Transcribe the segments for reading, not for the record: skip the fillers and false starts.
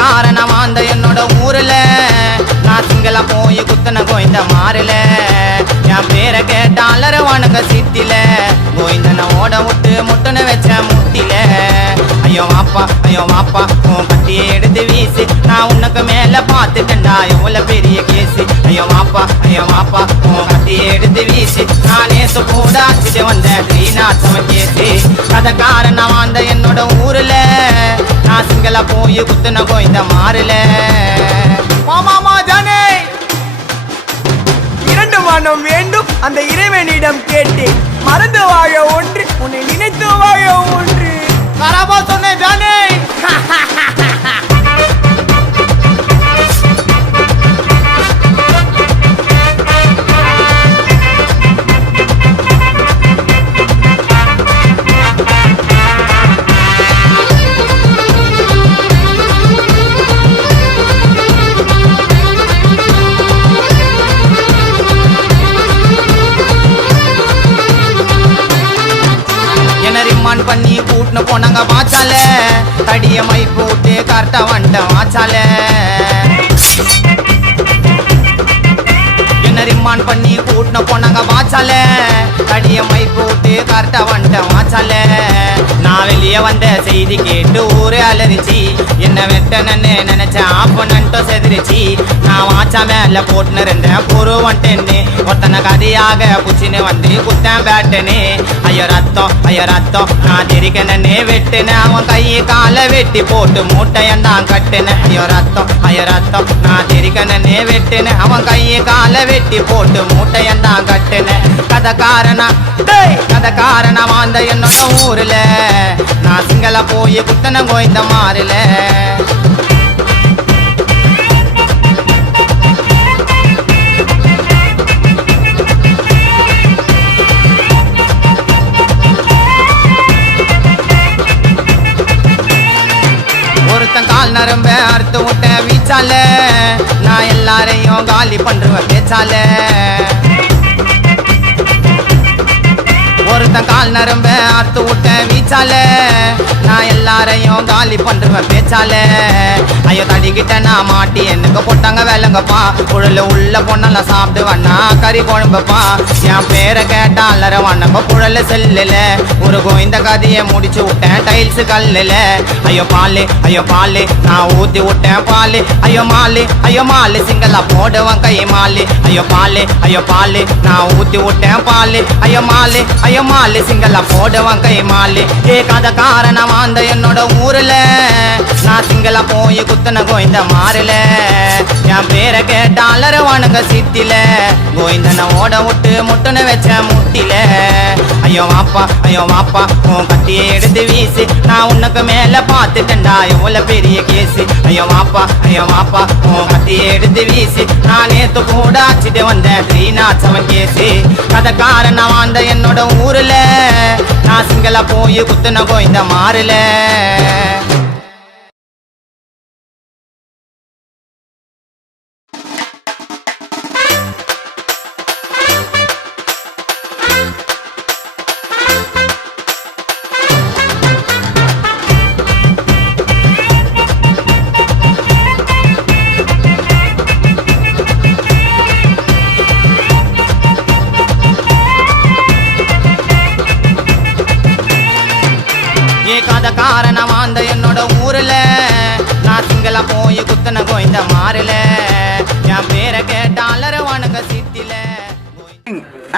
காரணம் அந்த என்னோட ஊர்ல நான் சிங்கள போய் குத்தன கோயந்த மாறல என் பேரை கேட்டாலர வணங்க சித்தில கோயந்தன ஓட விட்டு முட்டுன்னு வச்ச முட்டில ஐயோ வாப்பா உன் கட்டியை எடுத்து வீசு நான் உனக்கு மேல பார்த்துட்டேன்டா எவ்வளவு பெரிய கேசு ஐயோ வாப்பா உன் கட்டியை எடுத்து வீசு நானே கூட ஆச்சுட்டு வந்தேன் ஸ்ரீநாத்தம கேசு கதை காரணம் அந்த என்னோட ஊர்ல நான் சிங்கள போய் குத்துன கோயந்த மாறல மாமா ஜானே இரண்டு மனம் வேண்டும் அந்த இறைவனிடம் கேட்டு மறந்து வாழ ஒன்று உன்னை நினைத்து வாழ ஒன்று கராபா சொன்னேன் ஜானே பண்ணி கூட்டுன்னு போனாங்க வாச்சால தடியமை போட்டு கரெக்டா வந்துட்ட வாச்சால என்ன ரிமான் பண்ணி கூட்டுன்னு போனாங்க வாச்சால தடியமை போட்டு கரெக்டா வந்துட்ட வாச்சால நான் வெளியே வந்த செய்தி கேட்டு ஊரு அலறிச்சு என்ன வெட்டனன்னு நினைச்சேன் ஆப்பனன்ட்டோ செதிரிச்சு நான் வாச்சா மேல போட்டுன்னு இருந்தேன் பொறு வந்துட்டேன்னு ஒத்தனை கதையாக புச்சின்னு வந்து குத்தேன் பேட்டுன்னு ஐயோ ரத்தம் நான் தெரிக்கனே வெட்டுனேன் அவன் கையை காலை வெட்டி போட்டு மூட்டையந்தான் கட்டுனேன் ஐயோ ரத்தம் நான் தெரிக்கனே வெட்டுனேன் அவன் கையை காலை வெட்டி போட்டு மூட்டையந்தான் கட்டுனேன் கதை காரணம் அந்த என்னோட ஊர்ல நான் சிங்கள போய் குத்தன கோயந்த மாறல கால் நரம்ப அறுத்து விட்ட வீச்சால நான் எல்லாரையும் காலி பண்றவன் பேச்சால ஒருத்தன் கால் நரம்ப அறுத்து விட்ட வீச்சால நான் எல்லாரையும் காலி பண்றவன் பேச்சால ஐயோ தடிக்கிட்ட நான் மாட்டி எனக்கு போட்டாங்க வேலைங்கப்பா குழல உள்ள பொண்ணெல்லாம் சாப்பிட்டு வண்ணா கறி குழம்புப்பா என் பேரை கேட்டாலர வண்ணங்க குழல செல்லுல ஒரு கோயந்த கதையை முடிச்சு விட்டேன் டைல்ஸ் கல்லுல ஐயோ பாலு நான் ஊத்தி விட்டேன் பாலு ஐயோ மாலு சிங்களா போடுவான் கை மாலு ஐயோ பாலு நான் ஊத்தி விட்டேன் பாலு ஐயோ மாலு சிங்களா போடுவான் கை மாலு கதை காரணம் அந்த என்னோட ஊர்ல நான் சிங்கள போய் குத்தன கோயந்த மாறல என் பேரை கேட்டாலர வணங்க சித்தில கோயந்தன ஓட விட்டு முட்டுன்னு வச்ச முட்டில ஐயோ வாப்பா உன் கட்டியை எடுத்து வீசு நான் உனக்கு மேல பார்த்துட்டேன்டா எவ்வளவு பெரிய கேசு ஐயோ வாப்பா உன் கட்டியை எடுத்து வீசு நான் நேத்து கூட ஆச்சுட்டு வந்தேன் ஸ்ரீநாத்தம கேசு கதை காரணம் அந்த என்னோட ஊர்ல நான் சிங்கள போய் குத்துன கோயந்த மாறல காரணம் அந்த என்னோட ஊர்ல நான் சிங்கள போய் குத்தன கோயந்த மாறல என் பேரை கேட்டாலர வணங்க சித்தில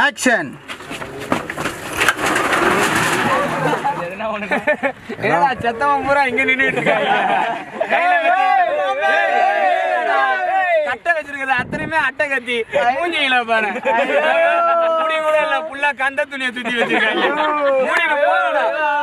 ஆக்ஷன் செத்தவன் பூரா இங்க நின்றுட்டு கட்டை வச்சிருக்கிறது அத்தனையுமே அட்டை கத்தி மூஞ்சிங்களா பாரு முடி கூட இல்ல புல்லா கந்த துணியை சுத்தி வச்சிருக்காங்க